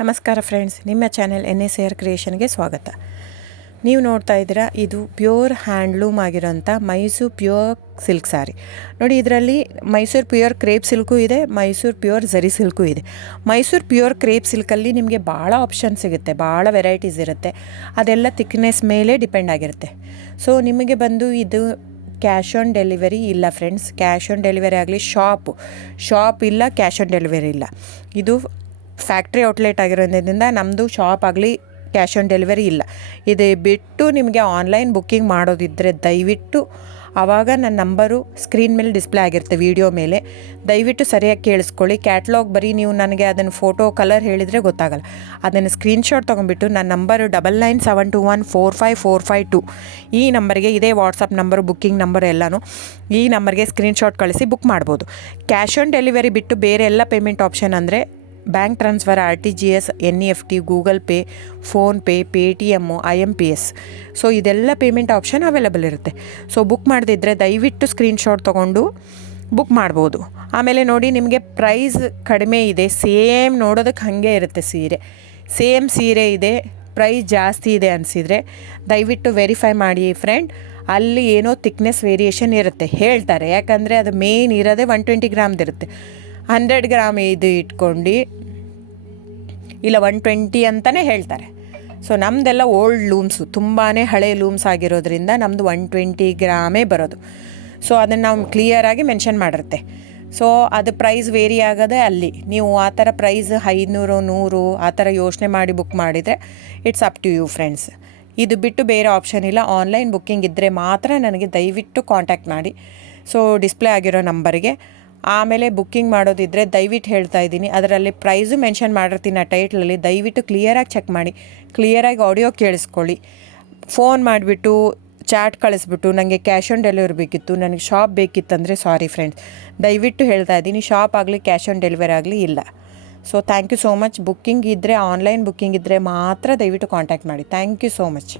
ನಮಸ್ಕಾರ ಫ್ರೆಂಡ್ಸ್, ನಿಮ್ಮ channel NSAR ಕ್ರಿಯೇಷನ್ಗೆ ಸ್ವಾಗತ. ನೀವು ನೋಡ್ತಾ ಇದ್ದೀರಾ, ಇದು ಪ್ಯೂರ್ ಹ್ಯಾಂಡ್ಲೂಮ್ ಆಗಿರೋಂಥ ಮೈಸೂರು ಪ್ಯೂರ್ ಸಿಲ್ಕ್ ಸ್ಯಾರಿ. ನೋಡಿ, ಇದರಲ್ಲಿ ಮೈಸೂರು ಪ್ಯೂರ್ ಕ್ರೇಪ್ ಸಿಲ್ಕು ಇದೆ, ಮೈಸೂರು ಪ್ಯೂರ್ ಝರಿ ಸಿಲ್ಕು ಇದೆ. ಮೈಸೂರು ಪ್ಯೂರ್ ಕ್ರೇಪ್ ಸಿಲ್ಕಲ್ಲಿ ನಿಮಗೆ ಭಾಳ ಆಪ್ಷನ್ ಸಿಗುತ್ತೆ, ಭಾಳ ವೆರೈಟೀಸ್ ಇರುತ್ತೆ. ಅದೆಲ್ಲ ಥಿಕ್ನೆಸ್ ಮೇಲೆ ಡಿಪೆಂಡ್ ಆಗಿರುತ್ತೆ. ಸೊ ನಿಮಗೆ ಬಂದು ಇದು ಕ್ಯಾಶ್ ಆನ್ ಡೆಲಿವರಿ ಇಲ್ಲ ಫ್ರೆಂಡ್ಸ್. ಕ್ಯಾಶ್ ಆನ್ ಡೆಲಿವರಿ ಆಗಲಿ, ಶಾಪ್ ಇಲ್ಲ, ಕ್ಯಾಶ್ ಆನ್ ಡೆಲಿವರಿ ಇಲ್ಲ. ಇದು ಫ್ಯಾಕ್ಟ್ರಿ ಔಟ್ಲೆಟ್ ಆಗಿರೋದ್ರಿಂದ ನಮ್ಮದು ಶಾಪ್ ಆಗಲಿ ಕ್ಯಾಶ್ ಆನ್ ಡೆಲಿವರಿ ಇಲ್ಲ. ಇದು ಬಿಟ್ಟು ನಿಮಗೆ ಆನ್ಲೈನ್ ಬುಕ್ಕಿಂಗ್ ಮಾಡೋದಿದ್ದರೆ ದಯವಿಟ್ಟು ಆವಾಗ ನನ್ನ ನಂಬರು ಸ್ಕ್ರೀನ್ ಮೇಲೆ ಡಿಸ್ಪ್ಲೇ ಆಗಿರುತ್ತೆ, ವಿಡಿಯೋ ಮೇಲೆ. ದಯವಿಟ್ಟು ಸರಿಯಾಗಿ ಕೇಳಿಸ್ಕೊಳ್ಳಿ. ಕ್ಯಾಟ್ಲಾಗ್ ಬರೀ ನೀವು ನನಗೆ ಅದನ್ನು ಫೋಟೋ ಕಲರ್ ಹೇಳಿದರೆ ಗೊತ್ತಾಗಲ್ಲ. ಅದನ್ನು ಸ್ಕ್ರೀನ್ಶಾಟ್ ತೊಗೊಂಡ್ಬಿಟ್ಟು ನನ್ನ ನಂಬರು 9972145452 ಈ ನಂಬರ್ಗೆ, ಇದೇ ವಾಟ್ಸಪ್ ನಂಬರು, ಬುಕ್ಕಿಂಗ್ ನಂಬರು ಎಲ್ಲನೂ ಈ ನಂಬರ್ಗೆ ಸ್ಕ್ರೀನ್ಶಾಟ್ ಕಳಿಸಿ ಬುಕ್ ಮಾಡ್ಬೋದು. ಕ್ಯಾಶ್ ಆನ್ ಡೆಲಿವರಿ ಬಿಟ್ಟು ಬೇರೆ ಎಲ್ಲ ಪೇಮೆಂಟ್ ಆಪ್ಷನ್ ಅಂದರೆ bank transfer, RTGS, NEFT, Google pay, PhonePe, Paytm, IMPS. So ಇದೆಲ್ಲ ಪೇಮೆಂಟ್ ಆಪ್ಷನ್ ಅವೈಲೇಬಲ್ ಇರುತ್ತೆ. ಸೊ ಬುಕ್ ಮಾಡದಿದ್ದರೆ ದಯವಿಟ್ಟು ಸ್ಕ್ರೀನ್ಶಾಟ್ ತೊಗೊಂಡು ಬುಕ್ ಮಾಡ್ಬೋದು. ಆಮೇಲೆ ನೋಡಿ, ನಿಮಗೆ ಪ್ರೈಸ್ ಕಡಿಮೆ ಇದೆ, ಸೇಮ್ ನೋಡೋದಕ್ಕೆ ಹಾಗೆ ಇರುತ್ತೆ ಸೇಮ್ ಸೀರೆ ಇದೆ, ಪ್ರೈಸ್ ಜಾಸ್ತಿ ಇದೆ ಅನಿಸಿದರೆ ದಯವಿಟ್ಟು ವೆರಿಫೈ ಮಾಡಿ ಫ್ರೆಂಡ್. ಅಲ್ಲಿ ಏನೋ ಥಿಕ್ನೆಸ್ ವೇರಿಯೇಷನ್ ಇರುತ್ತೆ, ಹೇಳ್ತಾರೆ. ಯಾಕಂದರೆ ಅದು ಮೇನ್ ಇರೋದೇ 120 ಗ್ರಾಮ್ದಿರುತ್ತೆ. 100 ಗ್ರಾಮ್ ಇದು ಇಟ್ಕೊಂಡು ಇಲ್ಲ 120 ಅಂತಲೇ ಹೇಳ್ತಾರೆ. ಸೊ ನಮ್ಮದೆಲ್ಲ ಓಲ್ಡ್ ಲೂಮ್ಸು, ತುಂಬಾ ಹಳೆ ಲೂಮ್ಸ್ ಆಗಿರೋದ್ರಿಂದ ನಮ್ಮದು 120 ಗ್ರಾಮೇ ಬರೋದು. ಸೊ ಅದನ್ನು ನಾವು ಕ್ಲಿಯರಾಗಿ ಮೆನ್ಷನ್ ಮಾಡಿರುತ್ತೆ. ಸೊ ಅದು ಪ್ರೈಸ್ ವೇರಿ ಆಗೋದೇ ಅಲ್ಲಿ. ನೀವು ಆ ಥರ ಪ್ರೈಸ್ 500, 100 ಆ ಥರ ಯೋಚನೆ ಮಾಡಿ ಬುಕ್ ಮಾಡಿದರೆ it's up to you friends. ಇದು ಬಿಟ್ಟು ಬೇರೆ ಆಪ್ಷನ್ ಇಲ್ಲ. ಆನ್ಲೈನ್ ಬುಕ್ಕಿಂಗ್ ಇದ್ದರೆ ಮಾತ್ರ ನನಗೆ ದಯವಿಟ್ಟು ಕಾಂಟ್ಯಾಕ್ಟ್ ಮಾಡಿ. ಸೊ ಡಿಸ್ಪ್ಲೇ ಆಗಿರೋ ನಂಬರ್ಗೆ. ಆಮೇಲೆ ಬುಕ್ಕಿಂಗ್ ಮಾಡೋದಿದ್ದರೆ ದಯವಿಟ್ಟು ಹೇಳ್ತಾ ಇದ್ದೀನಿ, ಅದರಲ್ಲಿ ಪ್ರೈಸು ಮೆನ್ಷನ್ ಮಾಡಿರ್ತೀನಿ ಆ ಟೈಟ್ಲಲ್ಲಿ. ದಯವಿಟ್ಟು ಕ್ಲಿಯರಾಗಿ ಚೆಕ್ ಮಾಡಿ, ಕ್ಲಿಯರಾಗಿ ಆಡಿಯೋ ಕೇಳಿಸ್ಕೊಳ್ಳಿ. ಫೋನ್ ಮಾಡಿಬಿಟ್ಟು ಚಾಟ್ ಕಳಿಸ್ಬಿಟ್ಟು ನನಗೆ ಕ್ಯಾಶ್ ಆನ್ ಡೆಲಿವರಿ ಬೇಕಿತ್ತು, ನನಗೆ ಶಾಪ್ ಬೇಕಿತ್ತಂದರೆ ಸಾರಿ ಫ್ರೆಂಡ್ಸ್, ದಯವಿಟ್ಟು ಹೇಳ್ತಾ ಇದ್ದೀನಿ, ಶಾಪ್ ಆಗಲಿ ಕ್ಯಾಶ್ ಆನ್ ಡೆಲಿವರಿ ಆಗಲಿ ಇಲ್ಲ. So thank you so much. Booking ಇದ್ದರೆ, ಆನ್ಲೈನ್ ಬುಕ್ಕಿಂಗ್ ಇದ್ದರೆ ಮಾತ್ರ ದಯವಿಟ್ಟು ಕಾಂಟ್ಯಾಕ್ಟ್ ಮಾಡಿ. Thank you so much.